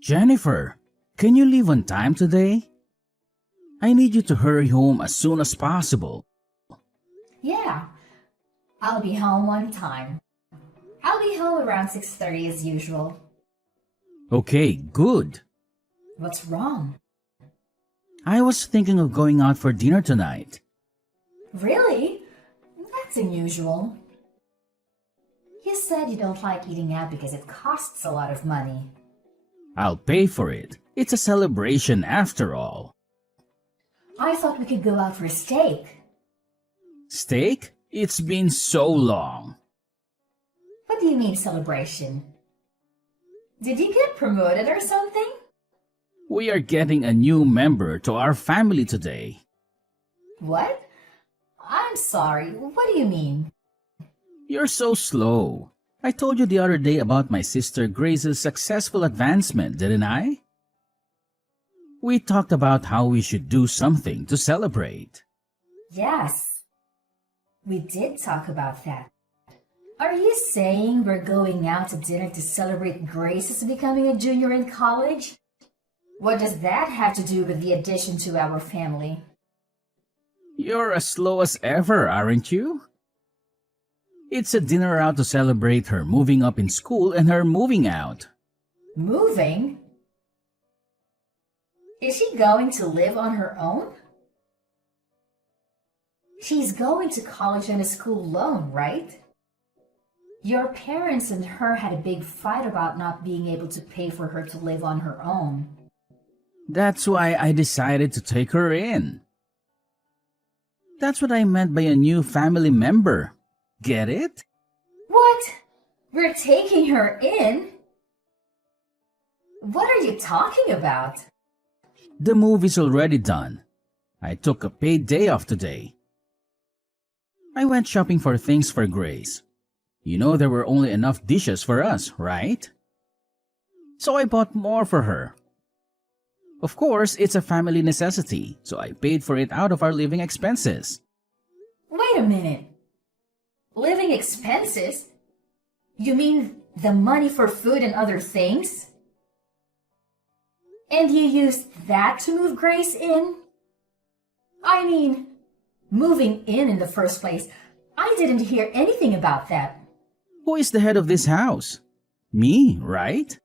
Jennifer, can you leave on time today? I need you to hurry home as soon as possible. Yeah, I'll be home on time. I'll be home around 6:30 as usual. Okay, good. What's wrong? I was thinking of going out for dinner tonight. Really? That's unusual. You said you don't like eating out because it costs a lot of money. I'll pay for it. It's a celebration after all. I thought we could go out for a steak. Steak? It's been so long. What do you mean celebration? Did you get promoted or something? We are getting a new member to our family today. What? I'm sorry, what do you mean? You're so slow. I told you the other day about my sister Grace's successful advancement, didn't I? We talked about how we should do something to celebrate. Yes, we did talk about that. Are you saying we're going out to dinner to celebrate Grace's becoming a junior in college? What does that have to do with the addition to our family? You're as slow as ever, aren't you? It's a dinner out to celebrate her moving up in school and her moving out. Moving? Is she going to live on her own? She's going to college on a school loan, right? Your parents and her had a big fight about not being able to pay for her to live on her own. That's why I decided to take her in. That's what I meant by a new family member. Get it? What? We're taking her in? What are you talking about? The move is already done. I took a paid day off today. I went shopping for things for Grace. You know there were only enough dishes for us, right? So I bought more for her. Of course, it's a family necessity, so I paid for it out of our living expenses. Wait a minute. Living expenses? You mean the money for food and other things? And you used that to move Grace in? I mean, moving in the first place. I didn't hear anything about that. Who is the head of this house? Me, right?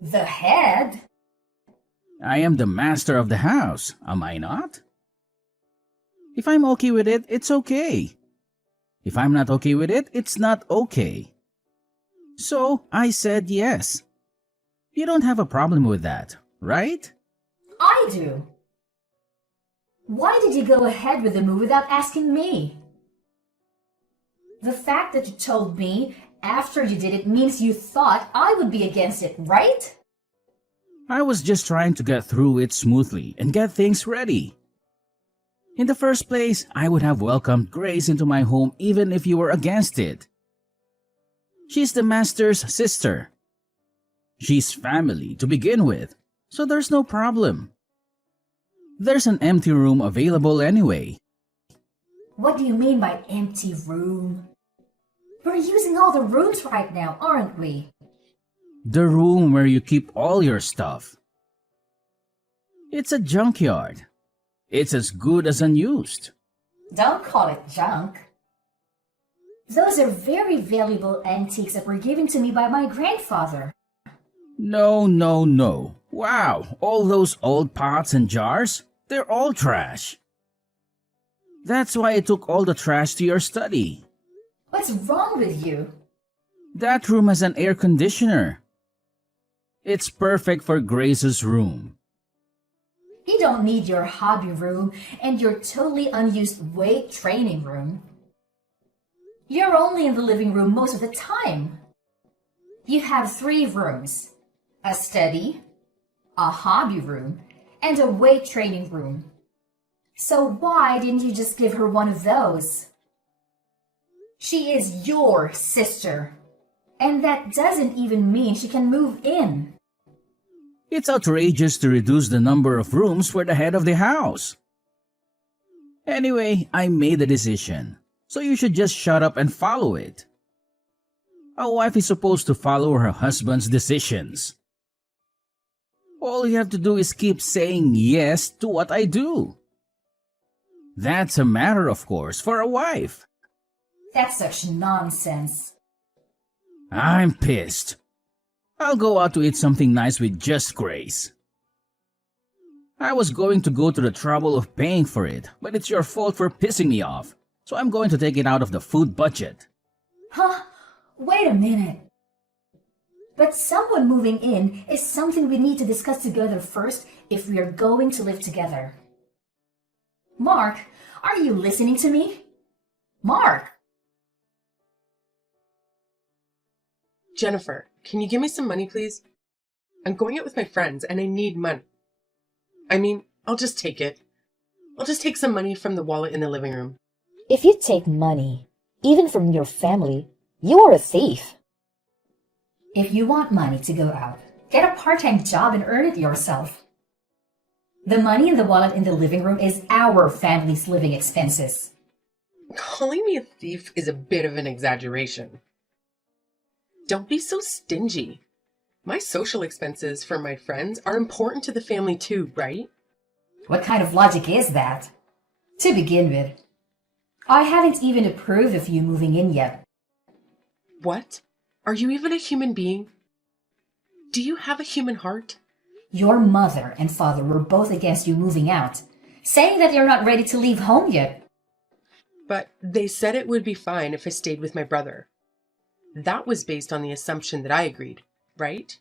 The head? I am the master of the house, am I not? If I'm okay with it, it's okay. If I'm not okay with it, it's not okay. So I said yes. You don't have a problem with that, right? I do. Why did you go ahead with the move without asking me? The fact that you told me after you did it means you thought I would be against it, right? I was just trying to get through it smoothly and get things ready. In the first place, I would have welcomed Grace into my home even if you were against it. She's the master's sister. She's family to begin with, so there's no problem. There's an empty room available anyway. What do you mean by empty room? We're using all the rooms right now, aren't we? The room where you keep all your stuff. It's a junkyard. It's as good as unused. Don't call it junk. Those are very valuable antiques that were given to me by my grandfather. No, no, no. Wow, all those old pots and jars, they're all trash. That's why I took all the trash to your study. What's wrong with you? That room has an air conditioner. It's perfect for Grace's room. You don't need your hobby room and your totally unused weight training room. You're only in the living room most of the time. You have 3 rooms, a study, a hobby room, and a weight training room. So why didn't you just give her one of those? She is your sister, and that doesn't even mean she can move in. It's outrageous to reduce the number of rooms for the head of the house. Anyway, I made a decision, so you should just shut up and follow it. A wife is supposed to follow her husband's decisions. All you have to do is keep saying yes to what I do. That's a matter, of course, for a wife. That's such nonsense. I'm pissed. I'll go out to eat something nice with just Grace. I was going to go to the trouble of paying for it, but it's your fault for pissing me off, so I'm going to take it out of the food budget. Huh? Wait a minute. But someone moving in is something we need to discuss together first if we are going to live together. Mark, are you listening to me? Mark! Jennifer, can you give me some money, please? I'm going out with my friends and I need money. I'll just take it. I'll just take some money from the wallet in the living room. If you take money, even from your family, you are a thief. If you want money to go out, get a part-time job and earn it yourself. The money in the wallet in the living room is our family's living expenses. Calling me a thief is a bit of an exaggeration. Don't be so stingy. My social expenses for my friends are important to the family too, right? What kind of logic is that? To begin with, I haven't even approved of you moving in yet. What? Are you even a human being? Do you have a human heart? Your mother and father were both against you moving out, saying that you're not ready to leave home yet. But they said it would be fine if I stayed with my brother. That was based on the assumption that I agreed, right?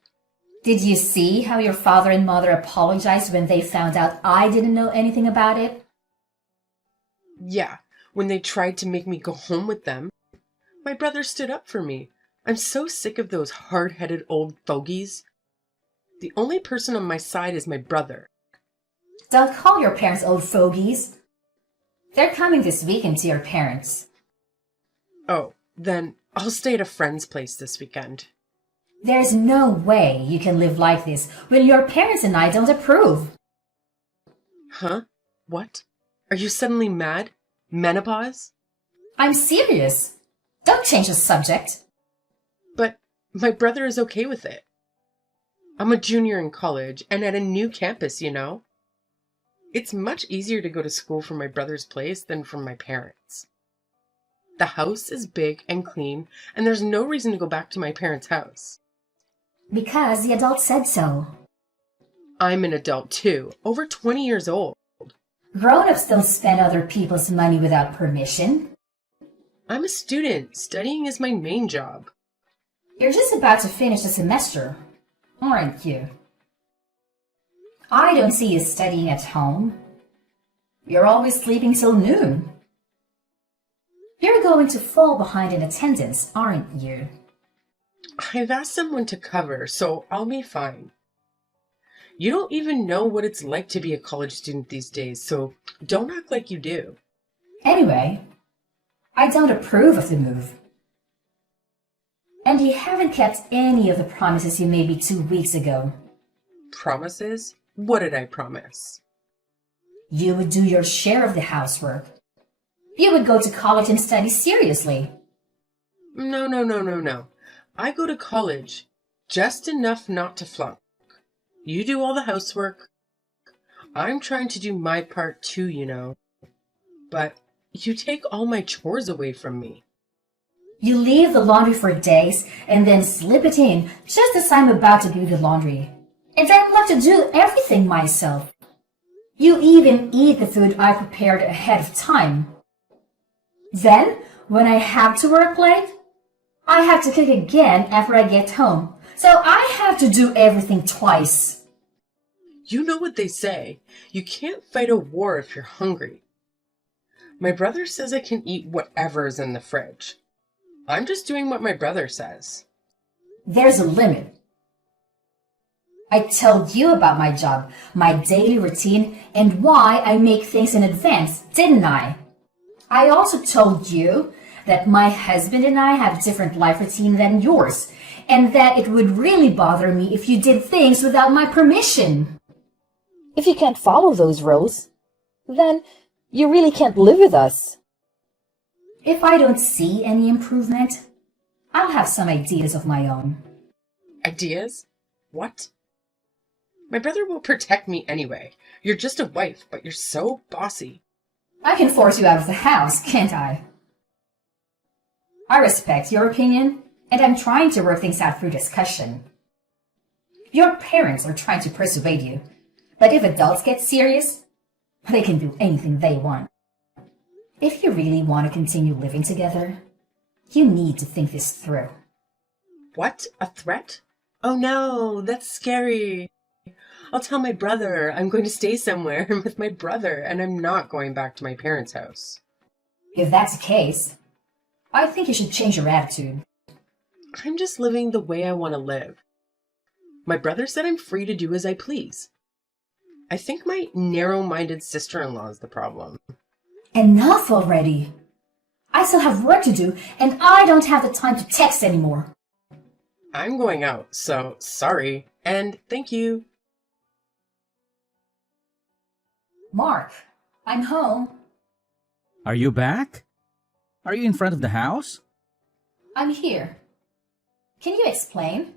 Did you see how your father and mother apologized when they found out I didn't know anything about it? Yeah, when they tried to make me go home with them. My brother stood up for me. I'm so sick of those hard-headed old fogies. The only person on my side is my brother. Don't call your parents old fogies. They're coming this weekend to your parents. Oh, then I'll stay at a friend's place this weekend. There's no way you can live like this when your parents and I don't approve. Huh? What? Are you suddenly mad? Menopause? I'm serious. Don't change the subject. But my brother is okay with it. I'm a junior in college and at a new campus, you know? It's much easier to go to school from my brother's place than from my parents. The house is big and clean, and there's no reason to go back to my parents' house. Because the adult said so. I'm an adult too, over 20 years old. Grown-ups don't spend other people's money without permission. I'm a student. Studying is my main job. You're just about to finish the semester, aren't you? I don't see you studying at home. You're always sleeping till noon. You're going to fall behind in attendance, aren't you? I've asked someone to cover, so I'll be fine. You don't even know what it's like to be a college student these days, so don't act like you do. Anyway, I don't approve of the move. And you haven't kept any of the promises you made me 2 weeks ago. Promises? What did I promise? You would do your share of the housework. You would go to college and study seriously. No. I go to college, just enough not to flunk. You do all the housework. I'm trying to do my part too, you know. But you take all my chores away from me. You leave the laundry for days and then slip it in just as I'm about to do the laundry. And I'm left to do everything myself. You even eat the food I prepared ahead of time. Then, when I have to work late, I have to cook again after I get home. So I have to do everything twice. You know what they say. You can't fight a war if you're hungry. My brother says I can eat whatever is in the fridge. I'm just doing what my brother says. There's a limit. I told you about my job, my daily routine, and why I make things in advance, didn't I? I also told you that my husband and I have a different life routine than yours, and that it would really bother me if you did things without my permission. If you can't follow those rules, then you really can't live with us. If I don't see any improvement, I'll have some ideas of my own. Ideas? What? My brother will protect me anyway. You're just a wife, but you're so bossy. I can force you out of the house, can't I? I respect your opinion, and I'm trying to work things out through discussion. Your parents are trying to persuade you, but if adults get serious, they can do anything they want. If you really want to continue living together, you need to think this through. What? A threat? Oh no, that's scary. I'll tell my brother I'm going to stay somewhere with my brother and I'm not going back to my parents' house. If that's the case, I think you should change your attitude. I'm just living the way I want to live. My brother said I'm free to do as I please. I think my narrow-minded sister-in-law is the problem. Enough already! I still have work to do, and I don't have the time to text anymore. I'm going out, so sorry, and thank you. Mark, I'm home. Are you back? Are you in front of the house? I'm here. Can you explain?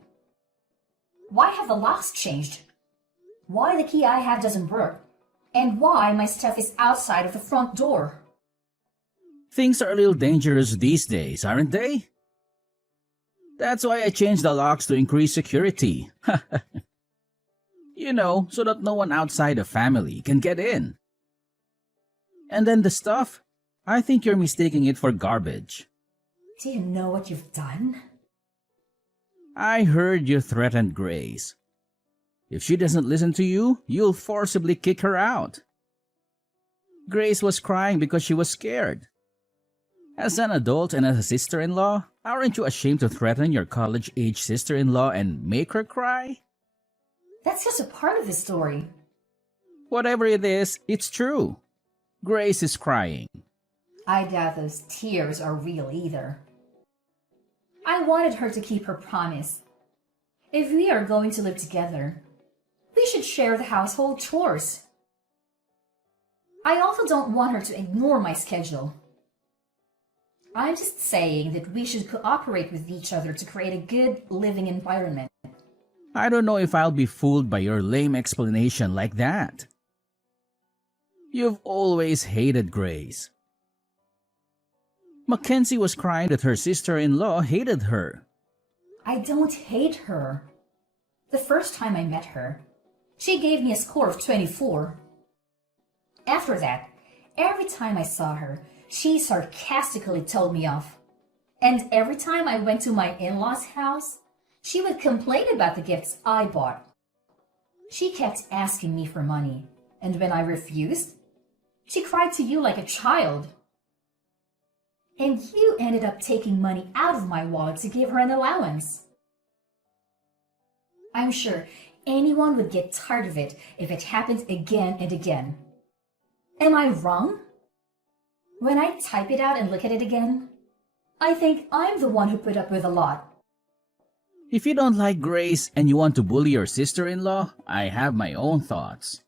Why have the locks changed? Why the key I have doesn't work? And why my stuff is outside of the front door? Things are a little dangerous these days, aren't they? That's why I changed the locks to increase security. You know, so that no one outside the family can get in. And then the stuff, I think you're mistaking it for garbage. Do you know what you've done? I heard you threatened Grace. If she doesn't listen to you, you'll forcibly kick her out. Grace was crying because she was scared. As an adult and as a sister-in-law, aren't you ashamed to threaten your college-age sister-in-law and make her cry? That's just a part of the story. Whatever it is, it's true. Grace is crying. I doubt those tears are real either. I wanted her to keep her promise. If we are going to live together, we should share the household chores. I also don't want her to ignore my schedule. I'm just saying that we should cooperate with each other to create a good living environment. I don't know if I'll be fooled by your lame explanation like that. You've always hated Grace. Mackenzie was crying that her sister-in-law hated her. I don't hate her. The first time I met her, she gave me a score of 24. After that, every time I saw her, she sarcastically told me off. And every time I went to my in-laws' house, she would complain about the gifts I bought. She kept asking me for money, and when I refused, she cried to you like a child. And you ended up taking money out of my wallet to give her an allowance. I'm sure anyone would get tired of it if it happened again and again. Am I wrong? When I type it out and look at it again, I think I'm the one who put up with a lot. If you don't like Grace and you want to bully your sister-in-law, I have my own thoughts.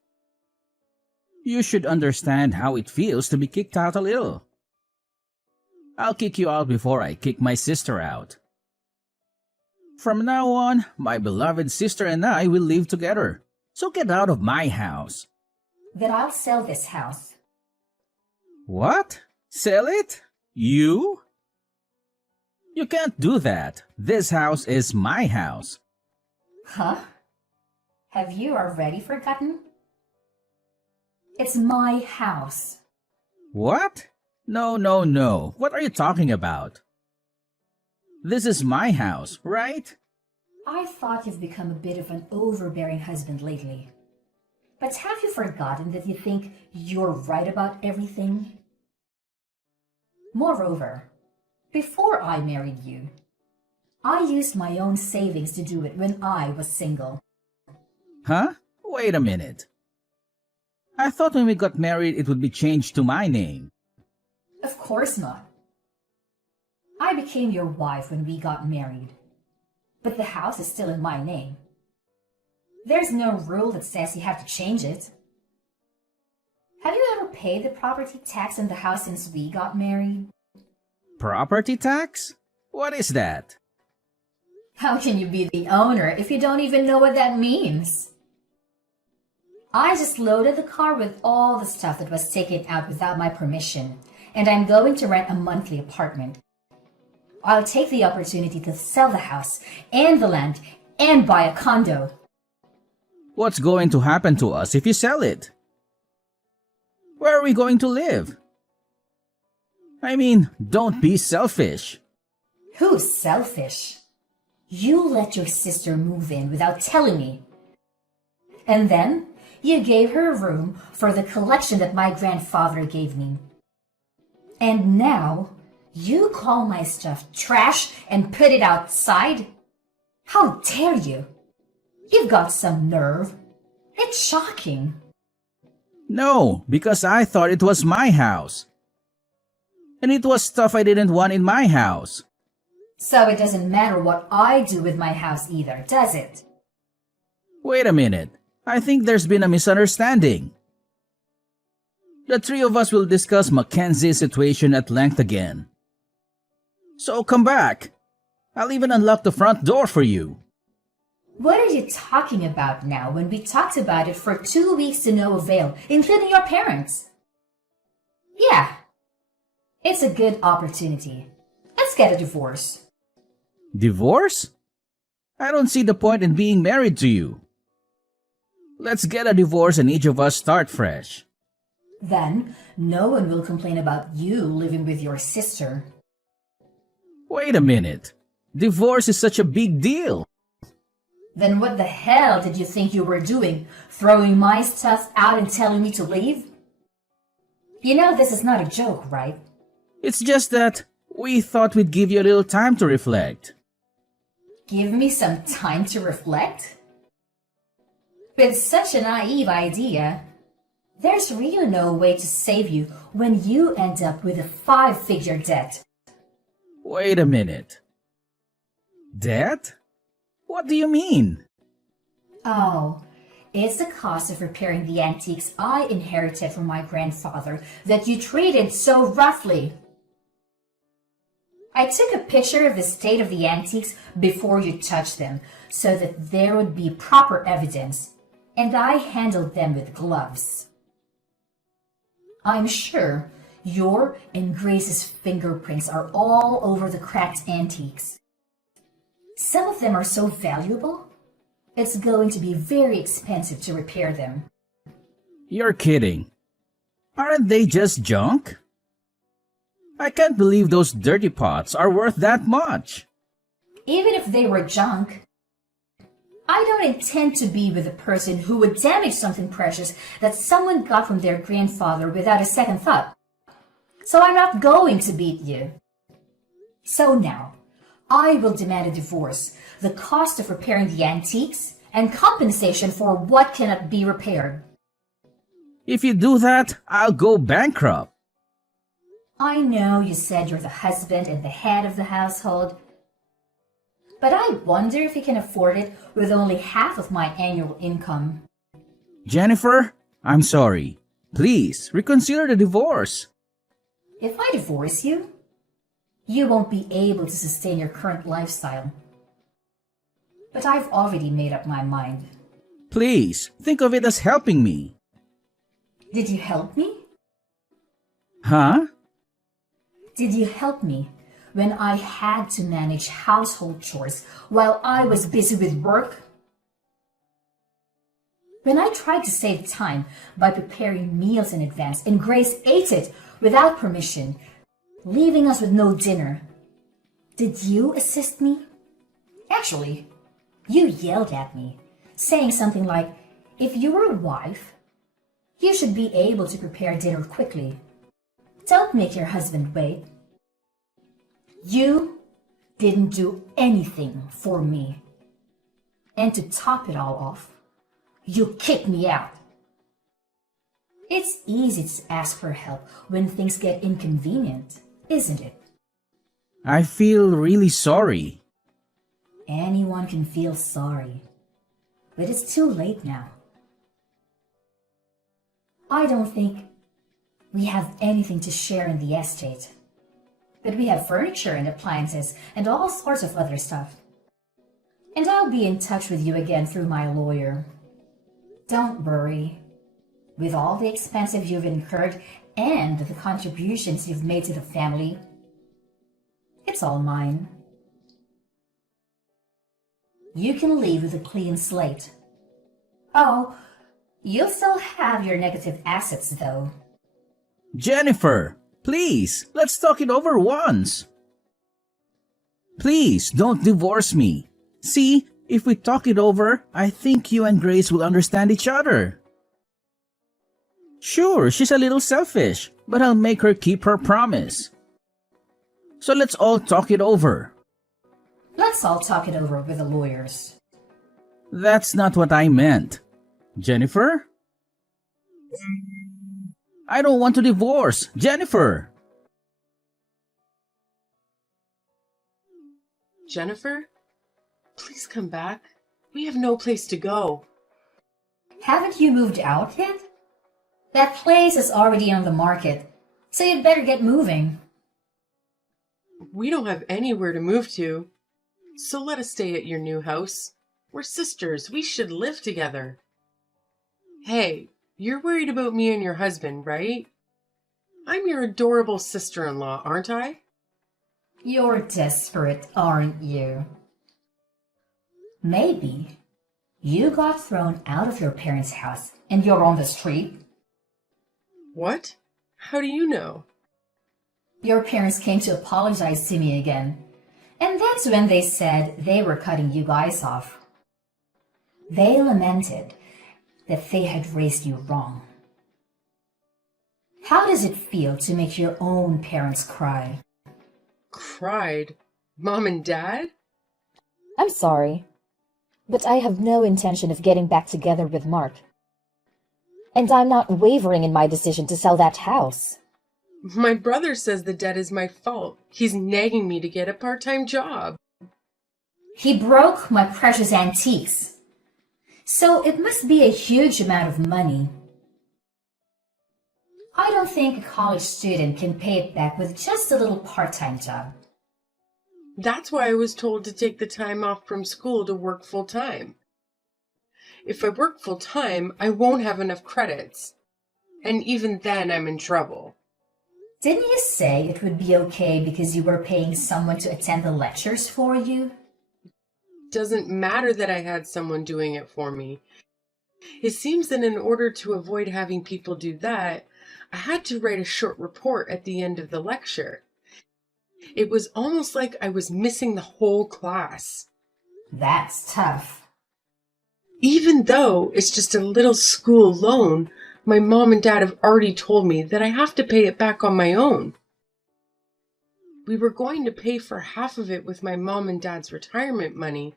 You should understand how it feels to be kicked out a little. I'll kick you out before I kick my sister out. From now on, my beloved sister and I will live together. So get out of my house. Then I'll sell this house. What? Sell it? You? You can't do that. This house is my house. Huh? Have you already forgotten? It's my house. What? No. What are you talking about? This is my house, right? I thought you've become a bit of an overbearing husband lately. But have you forgotten that you think you're right about everything? Moreover, before I married you, I used my own savings to do it when I was single. Huh? Wait a minute. I thought when we got married it would be changed to my name. Of course not. I became your wife when we got married, but the house is still in my name. There's no rule that says you have to change it. Have you ever paid the property tax on the house since we got married? Property tax? What is that? How can you be the owner if you don't even know what that means? I just loaded the car with all the stuff that was taken out without my permission, and I'm going to rent a monthly apartment. I'll take the opportunity to sell the house and the land and buy a condo. What's going to happen to us if you sell it? Where are we going to live? I mean, don't be selfish. Who's selfish? You let your sister move in without telling me. And then you gave her a room for the collection that my grandfather gave me. And now you call my stuff trash and put it outside? How dare you? You've got some nerve. It's shocking. No, because I thought it was my house. And it was stuff I didn't want in my house. So it doesn't matter what I do with my house either, does it? Wait a minute. I think there's been a misunderstanding. The three of us will discuss Mackenzie's situation at length again. So come back. I'll even unlock the front door for you. What are you talking about now when we talked about it for 2 weeks to no avail, including your parents? Yeah, it's a good opportunity. Let's get a divorce. Divorce? I don't see the point in being married to you. Let's get a divorce and each of us start fresh. Then no one will complain about you living with your sister. Wait a minute. Divorce is such a big deal. Then what the hell did you think you were doing? Throwing my stuff out and telling me to leave? You know this is not a joke, right? It's just that we thought we'd give you a little time to reflect. Give me some time to reflect? With such a naive idea, there's really no way to save you when you end up with a 5-figure debt. Wait a minute. Debt? What do you mean? Oh, it's the cost of repairing the antiques I inherited from my grandfather that you treated so roughly. I took a picture of the state of the antiques before you touched them so that there would be proper evidence, and I handled them with gloves. I'm sure your and Grace's fingerprints are all over the cracked antiques. Some of them are so valuable, it's going to be very expensive to repair them. You're kidding. Aren't they just junk? I can't believe those dirty pots are worth that much. Even if they were junk, I don't intend to be with a person who would damage something precious that someone got from their grandfather without a second thought. So I'm not going to beat you. So now, I will demand a divorce, the cost of repairing the antiques, and compensation for what cannot be repaired. If you do that, I'll go bankrupt. I know you said you're the husband and the head of the household, but I wonder if you can afford it with only half of my annual income. Jennifer, I'm sorry. Please, reconsider the divorce. If I divorce you, you won't be able to sustain your current lifestyle. But I've already made up my mind. Please, think of it as helping me. Did you help me? Huh? Did you help me when I had to manage household chores while I was busy with work? When I tried to save time by preparing meals in advance and Grace ate it without permission, leaving us with no dinner, did you assist me? Actually, you yelled at me, saying something like, if you were a wife, you should be able to prepare dinner quickly. Don't make your husband wait. You didn't do anything for me. And to top it all off, you kicked me out. It's easy to ask for help when things get inconvenient, isn't it? I feel really sorry. Anyone can feel sorry, but it's too late now. I don't think we have anything to share in the estate, but we have furniture and appliances and all sorts of other stuff. And I'll be in touch with you again through my lawyer. Don't worry. With all the expenses you've incurred and the contributions you've made to the family, it's all mine. You can leave with a clean slate. Oh, you'll still have your negative assets, though. Jennifer, please, let's talk it over once. Please, don't divorce me. See, if we talk it over, I think you and Grace will understand each other. Sure, she's a little selfish, but I'll make her keep her promise. So let's all talk it over. Let's all talk it over with the lawyers. That's not what I meant. Jennifer? I don't want to divorce. Jennifer! Jennifer, please come back. We have no place to go. Haven't you moved out yet? That place is already on the market, so you'd better get moving. We don't have anywhere to move to, so let us stay at your new house. We're sisters. We should live together. Hey, you're worried about me and your husband, right? I'm your adorable sister-in-law, aren't I? You're desperate, aren't you? Maybe you got thrown out of your parents' house and you're on the street. What? How do you know? Your parents came to apologize to me again, and that's when they said they were cutting you guys off. They lamented that they had raised you wrong. How does it feel to make your own parents cry? Cried? Mom and Dad? I'm sorry, but I have no intention of getting back together with Mark. And I'm not wavering in my decision to sell that house. My brother says the debt is my fault. He's nagging me to get a part-time job. He broke my precious antiques, so it must be a huge amount of money. I don't think a college student can pay it back with just a little part-time job. That's why I was told to take the time off from school to work full-time. If I work full-time, I won't have enough credits. And even then, I'm in trouble. Didn't you say it would be okay because you were paying someone to attend the lectures for you? Doesn't matter that I had someone doing it for me. It seems that in order to avoid having people do that, I had to write a short report at the end of the lecture. It was almost like I was missing the whole class. That's tough. Even though it's just a little school loan, my mom and dad have already told me that I have to pay it back on my own. We were going to pay for half of it with my mom and dad's retirement money.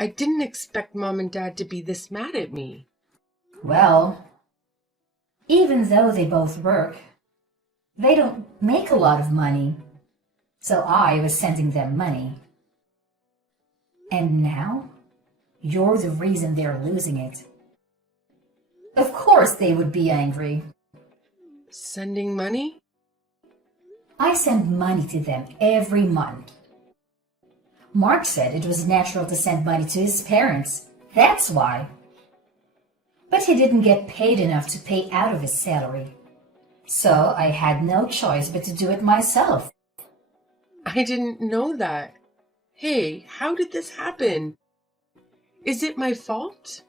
I didn't expect mom and dad to be this mad at me. Well, even though they both work, they don't make a lot of money. So I was sending them money. And now, you're the reason they're losing it. Of course they would be angry. Sending money? I send money to them every month. Mark said it was natural to send money to his parents. That's why. But he didn't get paid enough to pay out of his salary. So I had no choice but to do it myself. I didn't know that. Hey, how did this happen? Is it my fault?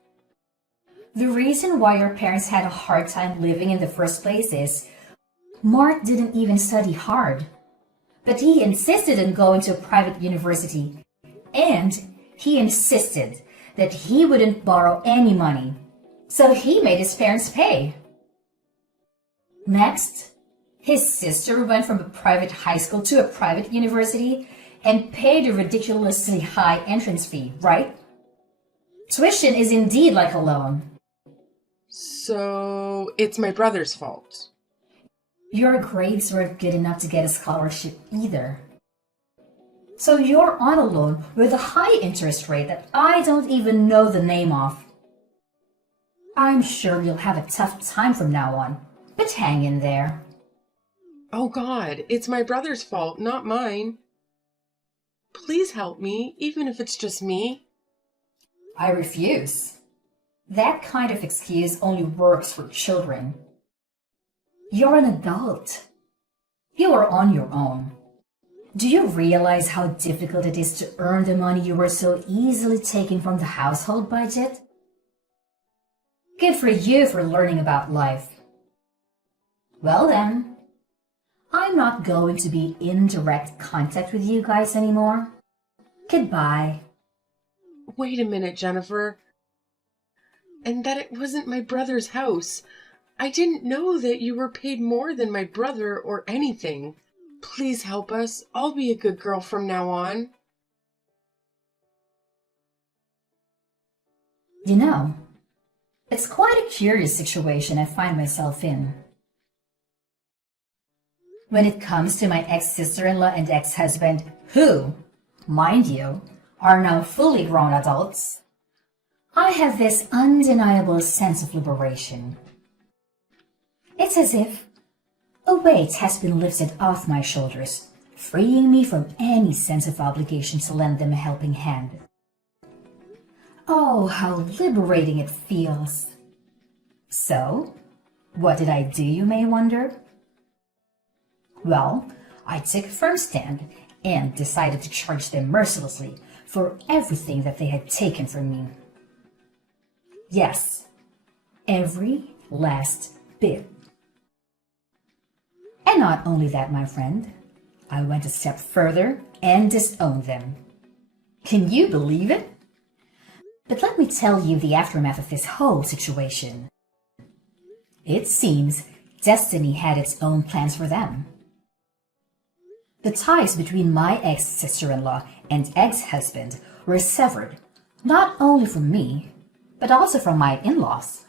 The reason why your parents had a hard time living in the first place is Mark didn't even study hard. But he insisted on going to a private university. And he insisted that he wouldn't borrow any money. So he made his parents pay. Next, his sister went from a private high school to a private university and paid a ridiculously high entrance fee, right? Tuition is indeed like a loan. So it's my brother's fault. Your grades weren't good enough to get a scholarship either. So you're on a loan with a high interest rate that I don't even know the name of. I'm sure you'll have a tough time from now on, but hang in there. Oh God, it's my brother's fault, not mine. Please help me, even if it's just me. I refuse. That kind of excuse only works for children. You're an adult. You are on your own. Do you realize how difficult it is to earn the money you were so easily taking from the household budget? Good for you for learning about life. Well then, I'm not going to be in direct contact with you guys anymore. Goodbye. Wait a minute, Jennifer. And that it wasn't my brother's house. I didn't know that you were paid more than my brother or anything. Please help us. I'll be a good girl from now on. You know, it's quite a curious situation I find myself in. When it comes to my ex-sister-in-law and ex-husband, who, mind you, are now fully grown adults, I have this undeniable sense of liberation. It's as if a weight has been lifted off my shoulders, freeing me from any sense of obligation to lend them a helping hand. Oh, how liberating it feels. So, what did I do, you may wonder? Well, I took a firm stand and decided to charge them mercilessly for everything that they had taken from me. Yes, every last bit. And not only that, my friend, I went a step further and disowned them. Can you believe it? But let me tell you the aftermath of this whole situation. It seems destiny had its own plans for them. The ties between my ex-sister-in-law and ex-husband were severed, not only from me, but also from my in-laws.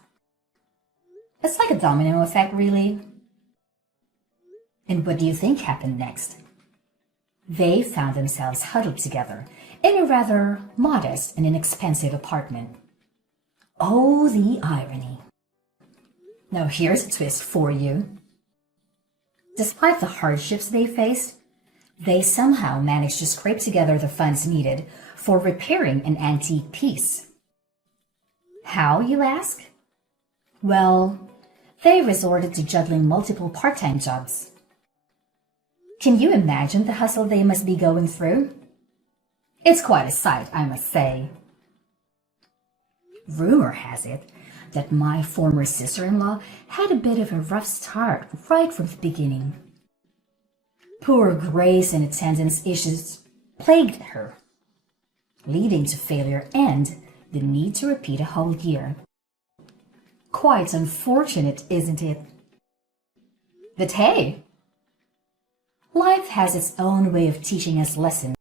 It's like a domino effect, really. And what do you think happened next? They found themselves huddled together in a rather modest and inexpensive apartment. Oh, the irony. Now here's a twist for you. Despite the hardships they faced, they somehow managed to scrape together the funds needed for repairing an antique piece. How, you ask? Well, they resorted to juggling multiple part-time jobs. Can you imagine the hustle they must be going through? It's quite a sight, I must say. Rumor has it that my former sister-in-law had a bit of a rough start right from the beginning. Poor grace and attendance issues plagued her, leading to failure and the need to repeat a whole year. Quite unfortunate, isn't it? But hey, life has its own way of teaching us lessons.